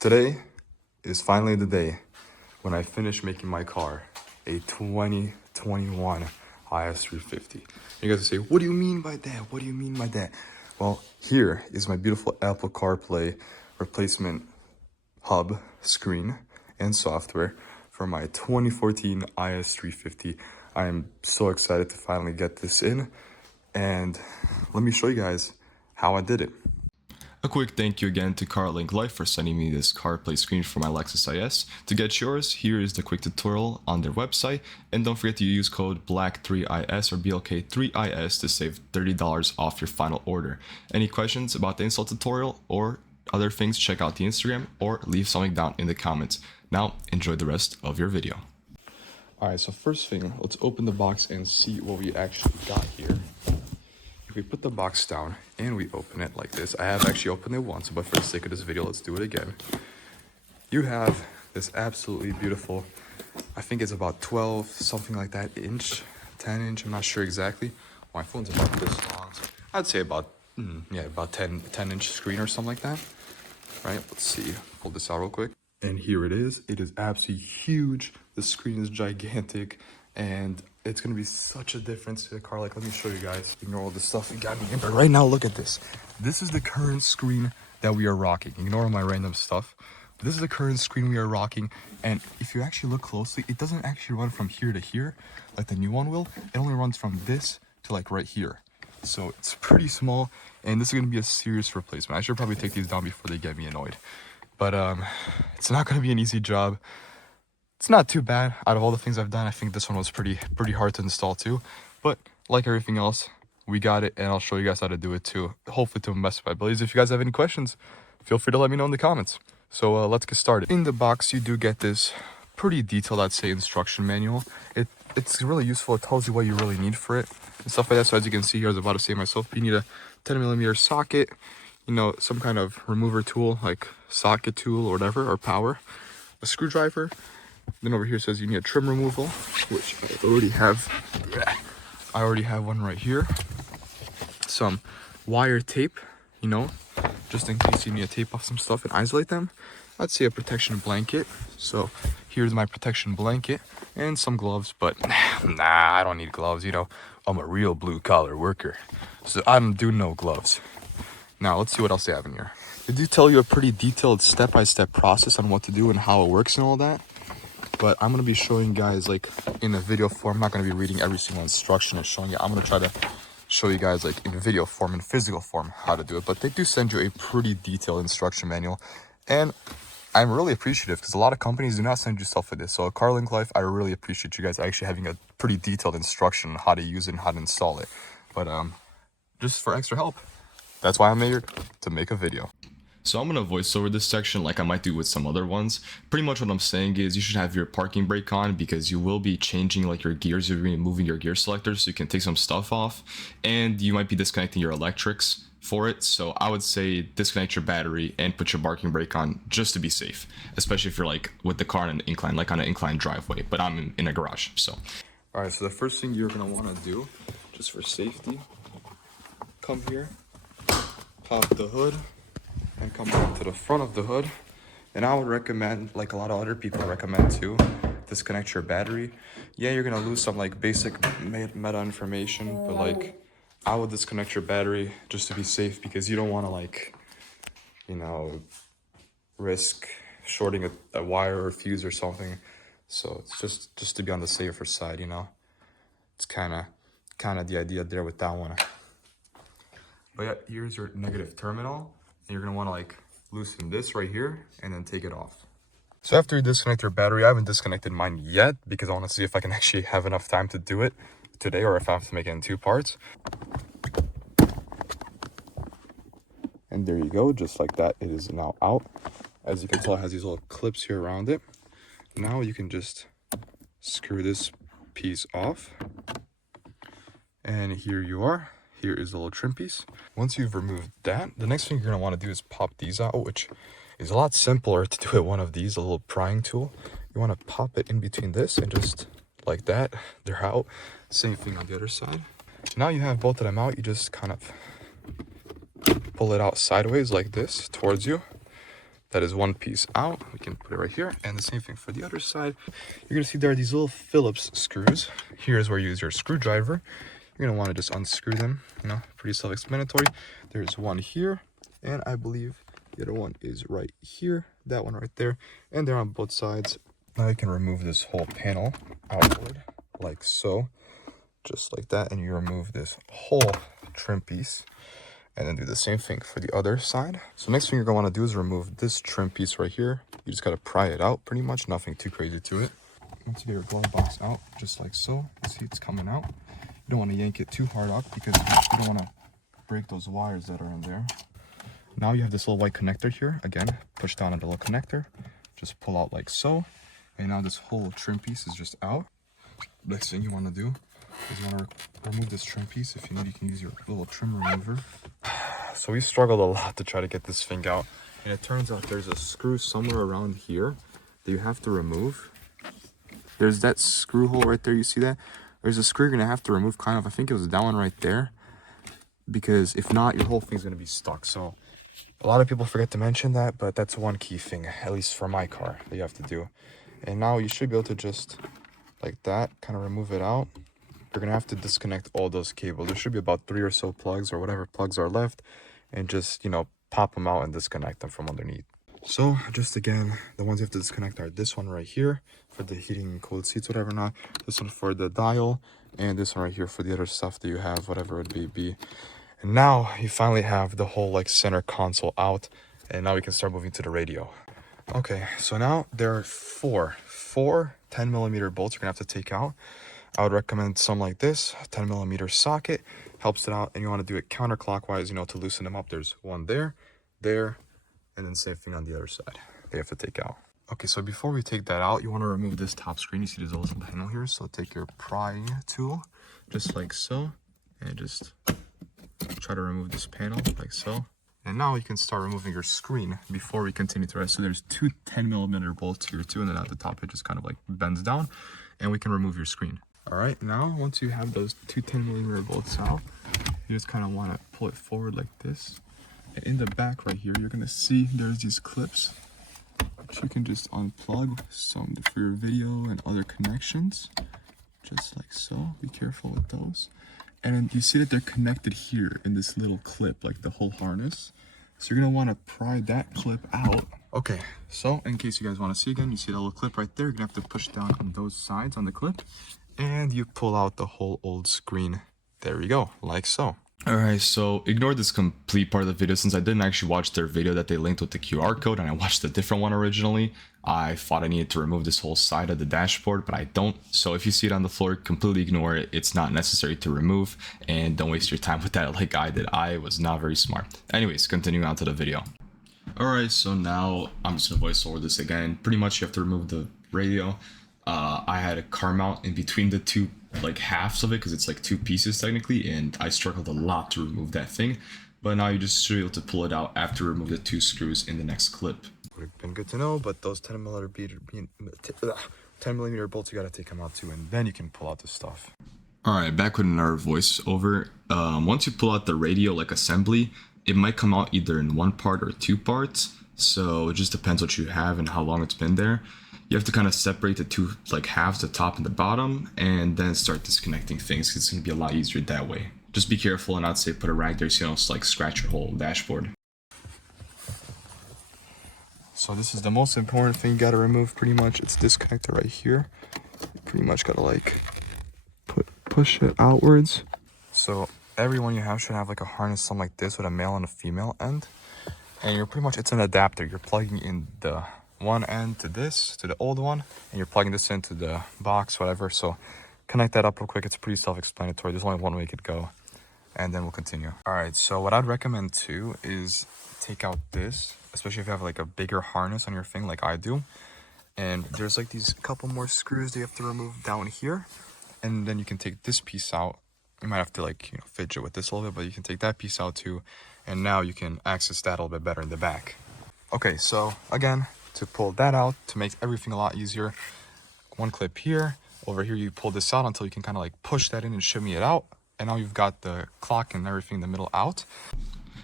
Today is finally the day when I finish making my car a 2021 IS350. You guys say, what do you mean by that? What do you mean by that? Well, here is my beautiful Apple CarPlay replacement hub screen and software for my 2014 IS350. I am so excited to finally get this in, and let me show you guys how I did it. A quick thank you again to CarLink Life for sending me this CarPlay screen for my Lexus IS. To get yours, here is the quick tutorial on their website, and don't forget to use code BLACK3IS or BLK3IS to save $30 off your final order. Any questions about the install tutorial or other things, check out the Instagram or leave something down in the comments. Now, enjoy the rest of your video. Alright, so first thing, let's open the box and see what we actually got here. If we put the box down and we open it like this, I have actually opened it once, but for the sake of this video, let's do it again. You have this absolutely beautiful, I think it's about 12, something like that, 10 inch, I'm not sure exactly. My phone's about this long, so I'd say about, about 10 inch screen or something like that. Right, let's see, pull this out real quick. And here it is absolutely huge. The screen is gigantic, and it's gonna be such a difference to the car. Like, let me show you guys. Ignore all the stuff we got me in, but right now, look at this. This is the current screen that we are rocking. Ignore my random stuff. This is the current screen we are rocking, and if you actually look closely, it doesn't actually run from here to here, like the new one will. It only runs from this to like right here. So it's pretty small, and this is gonna be a serious replacement. I should probably take these down before they get me annoyed. But it's not gonna be an easy job. It's not too bad. Out of all the things I've done, I think this one was pretty hard to install too. But like everything else, we got it, and I'll show you guys how to do it too. Hopefully to the best of my abilities. If you guys have any questions, feel free to let me know in the comments. So let's get started. In the box, you do get this pretty detailed, I'd say, instruction manual. It's really useful. It tells you what you really need for it and stuff like that. So as you can see here, I was about to say myself, you need a 10mm socket, you know, some kind of remover tool like socket tool or whatever, or power, a screwdriver. Then over here it says you need a trim removal, which I already have. I already have one right here. Some wire tape, you know, just in case you need to tape off some stuff and isolate them. I'd say a protection blanket. So here's my protection blanket and some gloves, but nah, I don't need gloves. You know, I'm a real blue collar worker, so I don't do no gloves. Now let's see what else they have in here. They do tell you a pretty detailed step-by-step process on what to do and how it works and all that. But I'm gonna be showing you guys like in a video form. I'm not gonna be reading every single instruction and showing you. I'm gonna try to show you guys like in video form, in physical form, how to do it. But they do send you a pretty detailed instruction manual, and I'm really appreciative because a lot of companies do not send you stuff like this. So at CarLink Life, I really appreciate you guys actually having a pretty detailed instruction on how to use it and how to install it. But just for extra help, that's why I'm here to make a video. So I'm going to voice over this section like I might do with some other ones. Pretty much what I'm saying is you should have your parking brake on because you will be changing like your gears. You're going to be moving your gear selector so you can take some stuff off. And you might be disconnecting your electrics for it. So I would say disconnect your battery and put your parking brake on just to be safe. Especially if you're like with the car on an incline, like on an inclined driveway. But I'm in a garage, so. Alright, so the first thing you're going to want to do, just for safety, come here, pop the hood, and come back to the front of the hood. And I would recommend, like a lot of other people recommend too, disconnect your battery. Yeah, you're gonna lose some like basic meta information, but like I would disconnect your battery just to be safe, because you don't want to like, you know, risk shorting a wire or fuse or something. So it's just to be on the safer side, you know. It's kind of the idea there with that one. But yeah, here's your negative terminal. And you're gonna want to like loosen this right here and then take it off. So after you disconnect your battery, I haven't disconnected mine yet because I want to see if I can actually have enough time to do it today, or if I have to make it in 2 parts. And there you go, just like that, it is now out. As you can tell, it has these little clips here around it. Now you can just screw this piece off, and here you are. Here is the little trim piece. Once you've removed that, the next thing you're gonna want to do is pop these out, which is a lot simpler to do with one of these, a little prying tool. You want to pop it in between this and just like that, they're out. Same thing on the other side. Now you have both of them out, you just kind of pull it out sideways like this towards you. That is one piece out. We can put it right here. And the same thing for the other side. You're gonna see there are these little Phillips screws. Here's where you use your screwdriver. You're gonna wanna just unscrew them, you know, pretty self-explanatory. There's one here, and I believe the other one is right here. That one right there, and they're on both sides. Now you can remove this whole panel outward, like so, just like that, and you remove this whole trim piece. And then do the same thing for the other side. So next thing you're gonna wanna do is remove this trim piece right here. You just gotta pry it out pretty much, nothing too crazy to it. Once you get your glove box out, just like so, you see it's coming out. You don't wanna yank it too hard up because you don't wanna break those wires that are in there. Now you have this little white connector here. Again, push down on the little connector, just pull out like so. And now this whole trim piece is just out. Next thing you wanna do is you wanna remove this trim piece. If you need, you can use your little trim remover. So we struggled a lot to try to get this thing out, and it turns out there's a screw somewhere around here that you have to remove. There's that screw hole right there, you see that? There's a screw you're gonna have to remove, kind of. I think it was that one right there, because if not, your whole thing's gonna be stuck. So a lot of people forget to mention that, but that's one key thing, at least for my car, that you have to do. And now you should be able to just, like that, kind of remove it out. You're gonna have to disconnect all those cables. There should be about 3 or so plugs, or whatever plugs are left, and just, you know, pop them out and disconnect them from underneath. So just again, the ones you have to disconnect are this one right here for the heating and cold seats, whatever not, this one for the dial, and this one right here for the other stuff that you have, whatever it may be. And now you finally have the whole like center console out, and now we can start moving to the radio. Okay, so now there are four 10mm bolts you're gonna have to take out. I would recommend some like this, 10mm socket, helps it out, and you want to do it counterclockwise, you know, to loosen them up. There's one there, and then same thing on the other side. They have to take out. Okay, so before we take that out, you want to remove this top screen. You see there's a little panel here, so take your prying tool, just like so, and just try to remove this panel, like so. And now you can start removing your screen before we continue to rest. So there's two 10mm bolts here too, and then at the top it just kind of like bends down, and we can remove your screen. All right, now once you have those two 10mm bolts out, you just kind of want to pull it forward like this. And in the back right here, you're gonna see there's these clips which you can just unplug some for your video and other connections, just like so. Be careful with those. And then you see that they're connected here in this little clip, like the whole harness. So you're gonna want to pry that clip out. Okay, so in case you guys want to see again, you see that little clip right there. You're gonna have to push down on those sides on the clip, and you pull out the whole old screen. There you go, like so. Alright, so ignore this complete part of the video since I didn't actually watch their video that they linked with the QR code, and I watched a different one originally. I thought I needed to remove this whole side of the dashboard, but I don't. So if you see it on the floor, completely ignore it. It's not necessary to remove, and don't waste your time with that like I did. I was not very smart. Anyways, continuing on to the video. Alright, so now I'm just gonna voice over this again. Pretty much you have to remove the radio. I had a car mount in between the two like halves of it because it's like two pieces technically, and I struggled a lot to remove that thing. But now you just should be able to pull it out after you remove the two screws in the next clip. Would have been good to know, but those 10mm bolts, you gotta take them out too, and then you can pull out the stuff. Alright, back with another voiceover. Once you pull out the radio like assembly, it might come out either in one part or two parts, so it just depends what you have and how long it's been there. You have to kind of separate the two like halves, the top and the bottom, and then start disconnecting things. It's going to be a lot easier that way. Just be careful and not say put a rag there so you don't like scratch your whole dashboard. So this is the most important thing you got to remove pretty much. It's this connector right here. You pretty much got to like push it outwards. So every one you have should have like a harness, something like this with a male and a female end. And you're pretty much, it's an adapter. You're plugging in the one end to this, to the old one, and you're plugging this into the box, whatever. So connect that up real quick. It's pretty self-explanatory. There's only one way it could go, and then we'll continue. All right, so what I'd recommend too is take out this, especially if you have like a bigger harness on your thing like I do. And there's like these couple more screws that you have to remove down here, and then you can take this piece out. You might have to like, you know, fidget with this a little bit, but you can take that piece out too, and now you can access that a little bit better in the back. Okay, so again, to pull that out, to make everything a lot easier, one clip here, over here you pull this out until you can kind of like push that in and shimmy it out, and now you've got the clock and everything in the middle out.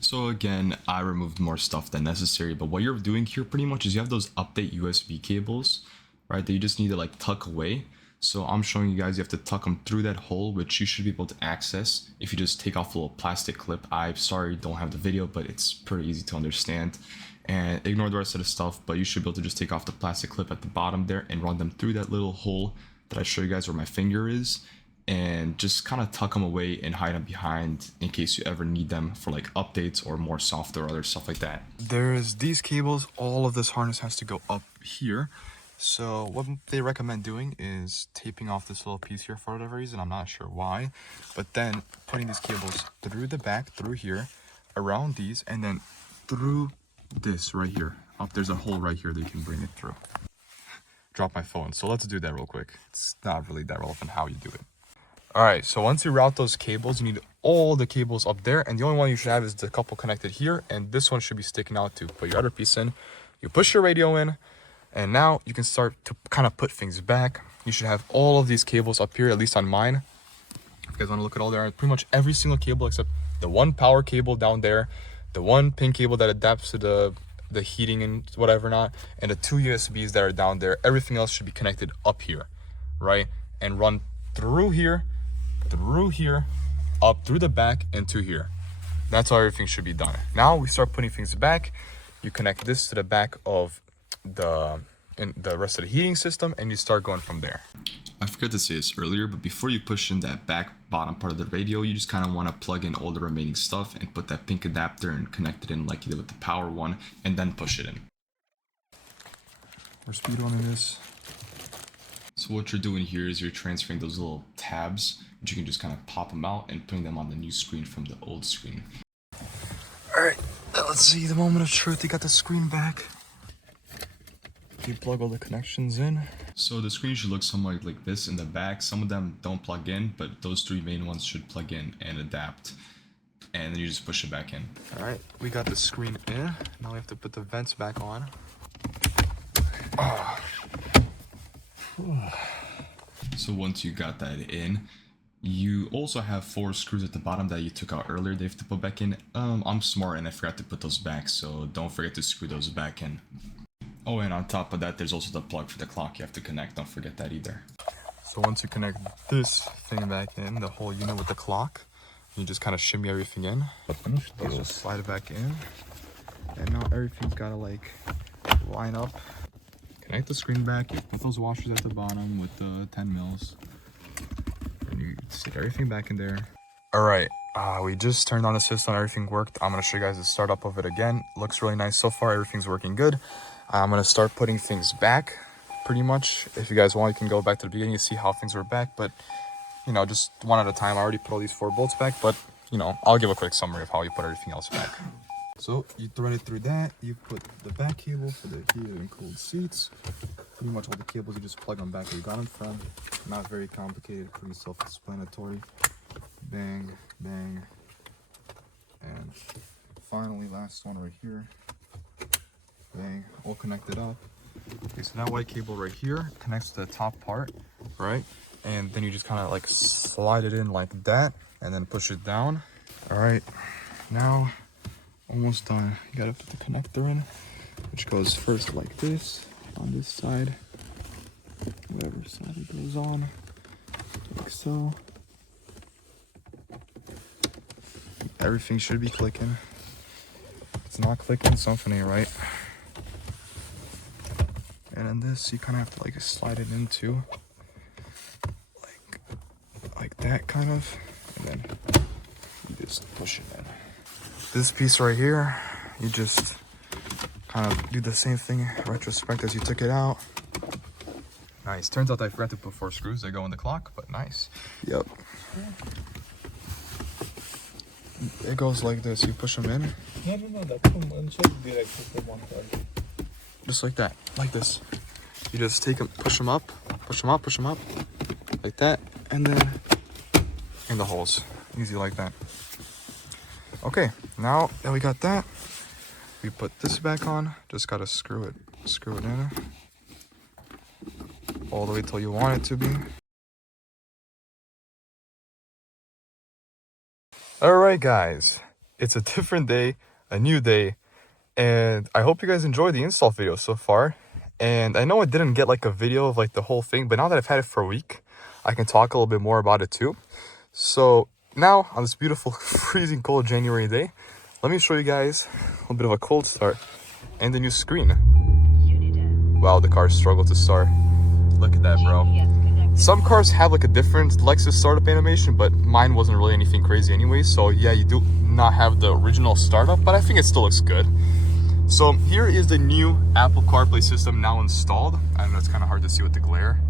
So again, I removed more stuff than necessary, but what you're doing here pretty much is you have those update USB cables, right, that you just need to like tuck away. So I'm showing you guys you have to tuck them through that hole, which you should be able to access if you just take off a little plastic clip. I'm sorry, don't have the video, but it's pretty easy to understand. And ignore the rest of the stuff, but you should be able to just take off the plastic clip at the bottom there and run them through that little hole that I show you guys where my finger is, and just kind of tuck them away and hide them behind in case you ever need them for like updates or more software or other stuff like that. There's these cables. All of this harness has to go up here. So what they recommend doing is taping off this little piece here for whatever reason. I'm not sure why, but then putting these cables through the back, through here, around these, and then through this right here. Up there's a hole right here that you can bring it through. Drop my phone. So let's do that real quick. It's not really that relevant how you do it. All right, so once you route those cables, you need all the cables up there, and the only one you should have is the couple connected here, and this one should be sticking out too. Put your other piece in, you push your radio in, and now you can start to kind of put things back. You should have all of these cables up here, at least on mine. If you guys want to look at all there, pretty much every single cable except the one power cable down there, the one pin cable that adapts to the heating and whatever not, and the two USBs that are down there. Everything else should be connected up here, right? And run through here, up through the back into here. That's how everything should be done. Now we start putting things back. You connect this to the back of the rest of the heating system, and you start going from there. I forgot to say this earlier, but before you push in that back bottom part of the radio, you just kind of want to plug in all the remaining stuff and put that pink adapter and connect it in like you did with the power one, and then push it in. We're speed running this. So what you're doing here is you're transferring those little tabs, which you can just kind of pop them out and putting them on the new screen from the old screen. All right, let's see the moment of truth. You got the screen back. You plug all the connections in. So the screen should look somewhat like this in the back. Some of them don't plug in, but those three main ones should plug in and adapt. And then you just push it back in. All right, we got the screen in. Now we have to put the vents back on. So once you got that in, you also have 4 screws at the bottom that you took out earlier they have to put back in. I'm smart and I forgot to put those back, so don't forget to screw those back in. Oh, and on top of that, there's also the plug for the clock you have to connect. Don't forget that either. So once you connect this thing back in, the whole unit with the clock, you just kind of shimmy everything in. Let's just slide it back in. And now everything's got to like line up. Connect the screen back. You put those washers at the bottom with the 10 mils. And you stick everything back in there. All right. We just turned on the system. Everything worked. I'm going to show you guys the startup of it again. Looks really nice so far. Everything's working good. I'm going to start putting things back pretty much. If you guys want, you can go back to the beginning and see how things were back. But, you know, just one at a time. I already put all these 4 bolts back. But, you know, I'll give a quick summary of how you put everything else back. So you thread it through that. You put the back cable for the heated and cooled seats. Pretty much all the cables, you just plug them back where you got them from. Not very complicated, pretty self-explanatory. Bang, bang. And finally, last one right here. Bang, all connected up. Okay, so that white cable right here connects to the top part, right? And then you just kind of like slide it in like that and then push it down. All right, now almost done. You gotta put the connector in, which goes first like this on this side, whatever side it goes on, like so. Everything should be clicking. If it's not clicking, something ain't right. And then this, you kind of have to like slide it into like that kind of, and then you just push it in. This piece right here, you just kind of do the same thing retrospect as you took it out. Nice. Turns out I forgot to put 4 screws that go in the clock, but nice. Yep. It goes like this. You push them in. No, that's from directly from one side. Just like that, like this. You just take them, push them up, like that, and then in the holes. Easy like that. Okay, now that we got that, we put this back on. Just gotta screw it in all the way till you want it to be. All right, guys. It's a different day, a new day, and I hope you guys enjoyed the install video so far. And I know I didn't get like a video of like the whole thing, but now that I've had it for a week, I can talk a little bit more about it too. So now on this beautiful freezing cold January day, let me show you guys a little bit of a cold start and the new screen. Wow, the car struggled to start. Look at that, bro. Some cars have like a different Lexus startup animation, but mine wasn't really anything crazy anyway. So yeah, you do not have the original startup, but I think it still looks good. So here is the new Apple CarPlay system now installed. I know it's kind of hard to see with the glare,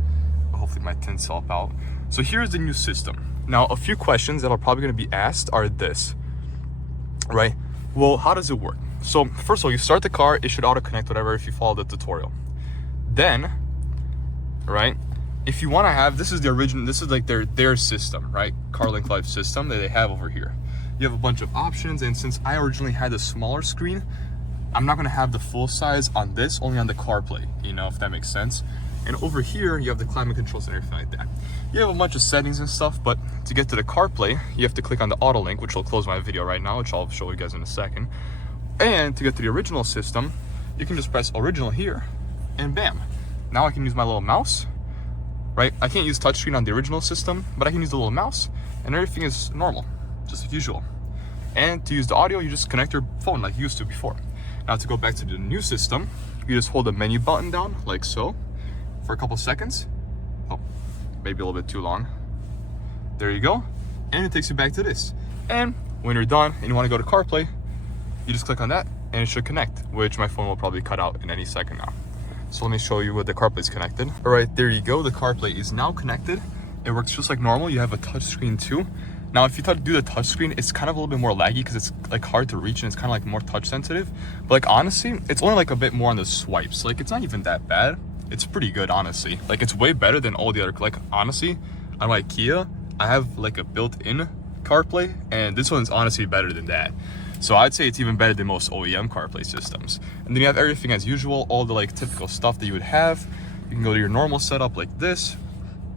but hopefully my tints help out. So here's the new system. Now, a few questions that are probably going to be asked are this, right? Well, how does it work? So first of all, you start the car, it should auto connect whatever if you follow the tutorial. Then, right, if you want to have, this is the original, this is like their system, right? CarLink Life system that they have over here. You have a bunch of options, and since I originally had a smaller screen, I'm not going to have the full size on this, only on the CarPlay, you know, if that makes sense. And over here, you have the climate controls and everything like that. You have a bunch of settings and stuff, but to get to the CarPlay, you have to click on the auto link, which will close my video right now, which I'll show you guys in a second. And to get to the original system, you can just press original here, and bam. Now I can use my little mouse, right? I can't use touchscreen on the original system, but I can use the little mouse, and everything is normal, just as usual. And to use the audio, you just connect your phone like you used to before. Now to go back to the new system, you just hold the menu button down like so for a couple seconds. Oh, maybe a little bit too long. There you go. And it takes you back to this. And when you're done and you want to go to CarPlay, you just click on that and it should connect, which my phone will probably cut out in any second now. So let me show you what the CarPlay is connected. All right, there you go. The CarPlay is now connected. It works just like normal. You have a touch screen too. Now, if you do the touch screen, it's kind of a little bit more laggy because it's like hard to reach and it's kind of like more touch sensitive. But like honestly, it's only like a bit more on the swipes. Like it's not even that bad. It's pretty good, honestly. Like it's way better than all the other. Like honestly, on my Kia, I have like a built-in CarPlay, and this one's honestly better than that. So I'd say it's even better than most OEM CarPlay systems. And then you have everything as usual, all the like typical stuff that you would have. You can go to your normal setup like this.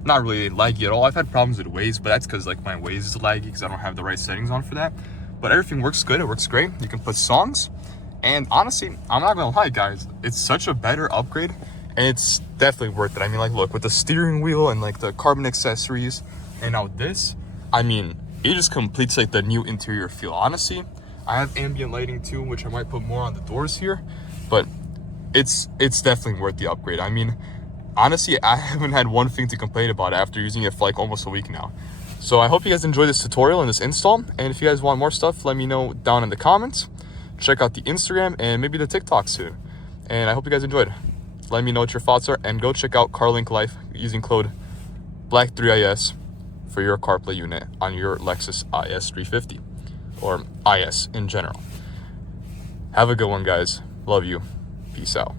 Not really laggy at all. I've had problems with Waze, but that's because like my Waze is laggy because I don't have the right settings on for that. But everything works good. It works great. You can put songs, and honestly, I'm not gonna lie, guys, it's such a better upgrade, and it's definitely worth it. I mean, like, look, with the steering wheel and like the carbon accessories, and now this, I mean, it just completes like the new interior feel. Honestly, I have ambient lighting too, which I might put more on the doors here, but it's definitely worth the upgrade. I mean, honestly, I haven't had one thing to complain about after using it for like almost a week now. So I hope you guys enjoyed this tutorial and this install. And if you guys want more stuff, let me know down in the comments. Check out the Instagram and maybe the TikTok soon. And I hope you guys enjoyed. Let me know what your thoughts are, and go check out CarLink Life using code BLACK3IS for your CarPlay unit on your Lexus IS 350 or IS in general. Have a good one, guys. Love you. Peace out.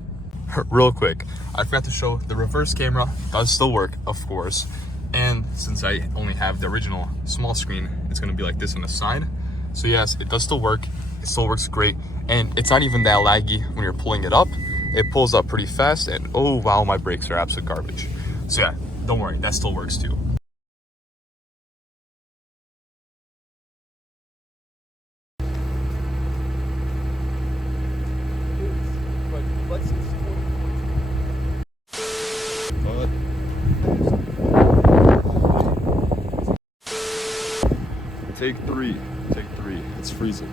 Real quick, I forgot to show the reverse camera does still work, of course. And since I only have the original small screen, it's gonna be like this on the side. So yes, it does still work. It still works great. And it's not even that laggy when you're pulling it up. It pulls up pretty fast, and oh wow, my brakes are absolute garbage. So yeah, don't worry, that still works too. Take three. It's freezing.